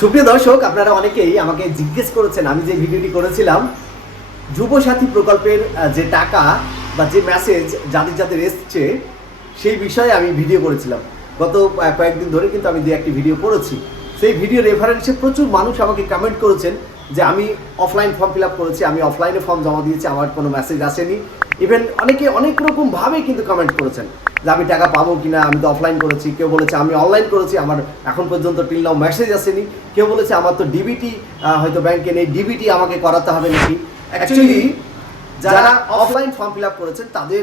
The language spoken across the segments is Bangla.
সুপ্রিয় দর্শক, আপনারা অনেকেই আমাকে জিজ্ঞেস করেছেন আমি যে ভিডিওটি করেছিলাম যুবসাথী প্রকল্পের যে টাকা বা যে মেসেজ যাদের যাদের এসছে সেই বিষয়ে আমি ভিডিও করেছিলাম। গত কয়েকদিন ধরে কিন্তু আমি দু একটি ভিডিও করেছি। সেই ভিডিও রেফারেন্সে প্রচুর মানুষ আমাকে কমেন্ট করেছেন যে আমি অফলাইন ফর্ম ফিল আপ করেছি, আমি অফলাইনে ফর্ম জমা দিয়েছি, আমার কোনো মেসেজ আসেনি। ইভেন অনেকে অনেক রকমভাবে কিন্তু কমেন্ট করেছেন যে আমি টাকা পাবো কিনা, আমি তো অফলাইন করেছি। কেউ বলেছে আমি অনলাইন করেছি, আমার এখন পর্যন্ত টিল নাও মেসেজ আসেনি। কেউ বলেছে আমার তো ডিবিটি হয়তো ব্যাংকে নেই, ডিবিটি আমাকে করাতে হবে নাকি। অ্যাকচুয়ালি যারা অফলাইন ফর্ম ফিল আপ করেছেন তাদের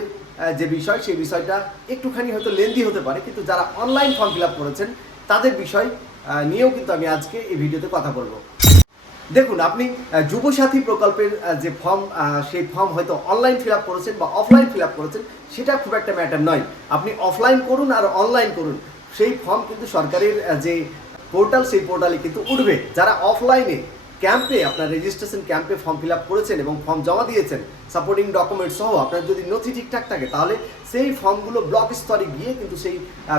যে বিষয়, সেই বিষয়টা একটুখানি হয়তো লেন্দি হতে পারে, কিন্তু যারা অনলাইন ফর্ম ফিল আপ করেছেন তাদের বিষয় নিয়েও কিন্তু আমি আজকে এই ভিডিওতে কথা বলবো। দেখুন, আপনি যুবসাথী প্রকল্পের যে ফর্ম, সেই ফর্ম হয়তো অনলাইন ফিল আপ করেছেন বা অফলাইন ফিল আপ করেছেন, সেটা খুব একটা ম্যাটার নয়। আপনি অফলাইন করুন আর অনলাইন করুন, সেই ফর্ম কিন্তু সরকারের যে পোর্টাল, সেই পোর্টালে কিন্তু উঠবে। যারা অফলাইনে ক্যাম্পে, আপনার রেজিস্ট্রেশন ক্যাম্পে ফর্ম ফিল আপ করেছেন এবং ফর্ম জমা দিয়েছেন সাপোর্টিং ডকুমেন্ট সহ, আপনার যদি নথি ঠিকঠাক থাকে তাহলে সেই ফর্মগুলো ব্লক স্তরে গিয়ে কিন্তু সেই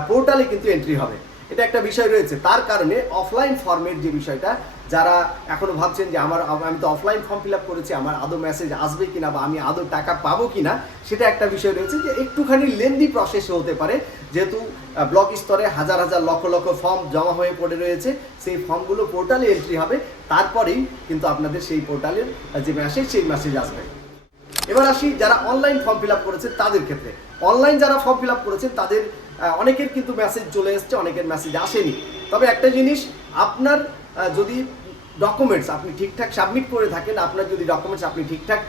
পোর্টালে কিন্তু এন্ট্রি হবে। এটা একটা বিষয় রয়েছে। তার কারণে অফলাইন ফর্মের যে বিষয়টা, যারা এখনো ভাবছেন যে আমি তো অফলাইন ফর্ম ফিল আপ করেছি, আমার আদৌ মেসেজ আসবে কিনা বা আমি আদৌ টাকা পাবো কিনা, সেটা একটা বিষয় রয়েছে যে একটুখানি লেন্দি প্রসেস হতে পারে। যেহেতু ব্লক স্তরে হাজার হাজার লক্ষ লক্ষ ফর্ম জমা হয়ে পড়ে রয়েছে, সেই ফর্মগুলো পোর্টালে এন্ট্রি হবে, তারপরেই কিন্তু আপনাদের সেই পোর্টালের যে মেসেজ, সেই মেসেজ আসবে। এবার আসি যারা অনলাইন ফর্ম ফিল আপ করেছেন তাদের ক্ষেত্রে। অনলাইন যারা ফর্ম ফিল আপ করেছেন তাদের অনেকের কিন্তু মেসেজ চলে এসছে, অনেকের মেসেজ আসেনি। তবে একটা জিনিস, আপনার যদি ডকুমেন্টস আপনি ঠিকঠাক সাবমিট করে থাকেন, আপনার যদি ডকুমেন্টস আপনি ঠিকঠাক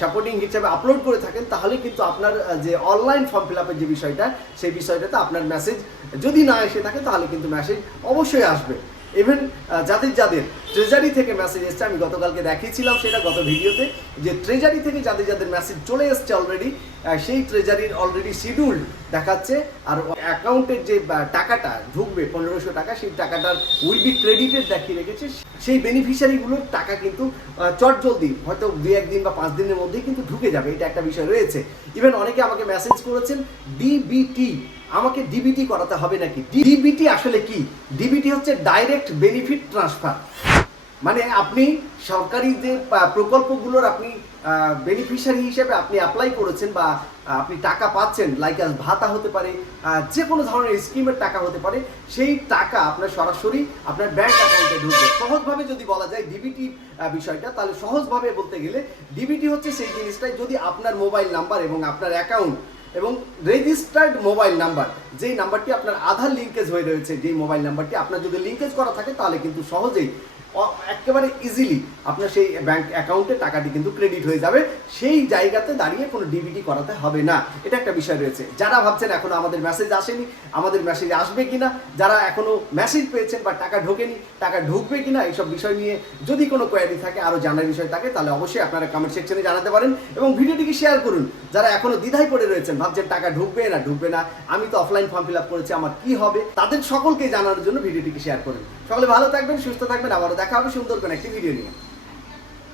সাপোর্টিং হিসেবে আপলোড করে থাকেন, তাহলে কিন্তু আপনার যে অনলাইন ফর্ম ফিল আপের যে বিষয়টা, সেই বিষয়টাতে আপনার মেসেজ যদি না এসে থাকে তাহলে কিন্তু মেসেজ অবশ্যই আসবে। ইভেন যাদের যাদের ট্রেজারি থেকে মেসেজ এসছে, আমি গতকালকে দেখিয়েছিলাম সেটা গত ভিডিওতে, যে ট্রেজারি থেকে যাদের যাদের মেসেজ চলে এসছে অলরেডি, সেই ট্রেজারির অলরেডি শিডিউল দেখাচ্ছে। আর অ্যাকাউন্টের যে টাকাটা ঢুকবে 1500 টাকা, সেই টাকাটার উইল বি ক্রেডিটেড দেখিয়ে রেখেছে। সেই বেনিফিশিয়ারিগুলোর টাকা কিন্তু চটজলদি, হয়তো 2-1 দিন বা 5 দিনের মধ্যেই কিন্তু ঢুকে যাবে। এটা একটা বিষয় রয়েছে। ইভেন অনেকে আমাকে মেসেজ করেছেন ডিবিটি, আমাকে ডিবিটি করাতে হবে নাকি। ডিবিটি আসলে কি? ডিবিটি হচ্ছে ডাইরেক্ট বেনিফিট ট্রান্সফার। মানে আপনি সরকারি যে প্রকল্পগুলোর আপনি বেনিফিশিয়ারি হিসেবে আপনি অ্যাপ্লাই করেছেন বা আপনি টাকা পাচ্ছেন, লাইক ভাতা হতে পারে, যে কোনো ধরনের স্কিমের টাকা হতে পারে, সেই টাকা আপনার সরাসরি আপনার ব্যাংক অ্যাকাউন্টে ঢুকবে। সহজভাবে যদি বলা যায় ডিবিটি বিষয়টা, তাহলে সহজভাবে বলতে গেলে ডিবিটি হচ্ছে সেই জিনিসটাই, যদি আপনার মোবাইল নাম্বার এবং আপনার অ্যাকাউন্ট এবং রেজিস্টার্ড মোবাইল নাম্বার, যেই নাম্বারটি আপনার আধার লিঙ্কেজ হয়ে রয়েছে, যেই মোবাইল নাম্বারটি আপনার যদি লিঙ্কেজ করা থাকে, তাহলে কিন্তু সহজেই একেবারে ইজিলি আপনার সেই ব্যাংক অ্যাকাউন্টে টাকাটি কিন্তু ক্রেডিট হয়ে যাবে। সেই জায়গাতে দাঁড়িয়ে কোনো ডিবিটি করাতে হবে না। এটা একটা বিষয় রয়েছে। যারা ভাবছেন এখনো আমাদের মেসেজ আসেনি, আমাদের মেসেজ আসবে কিনা, যারা এখনো মেসেজ পেয়েছেন বা টাকা ঢোকেনি, টাকা ঢুকবে কিনা, এইসব বিষয় নিয়ে যদি কোনো কোয়ারি থাকে, আরও জানার বিষয় থাকে, তাহলে অবশ্যই আপনারা কমেন্ট সেকশনে জানাতে পারেন এবং ভিডিওটিকে শেয়ার করুন। যারা এখনো দ্বিধায় পড়ে রয়েছেন, ভাবছেন টাকা ঢুকবে না ঢুকবে না, আমি তো অফলাইন ফর্ম ফিল আপ করেছি, আমার কি হবে, তাদের সকলকে জানানোর জন্য ভিডিওটিকে শেয়ার করুন। সকলে ভালো থাকবেন, সুস্থ থাকবেন। আবারও দেখা হবে সুন্দর কোনো একটি ভিডিও নিয়ে।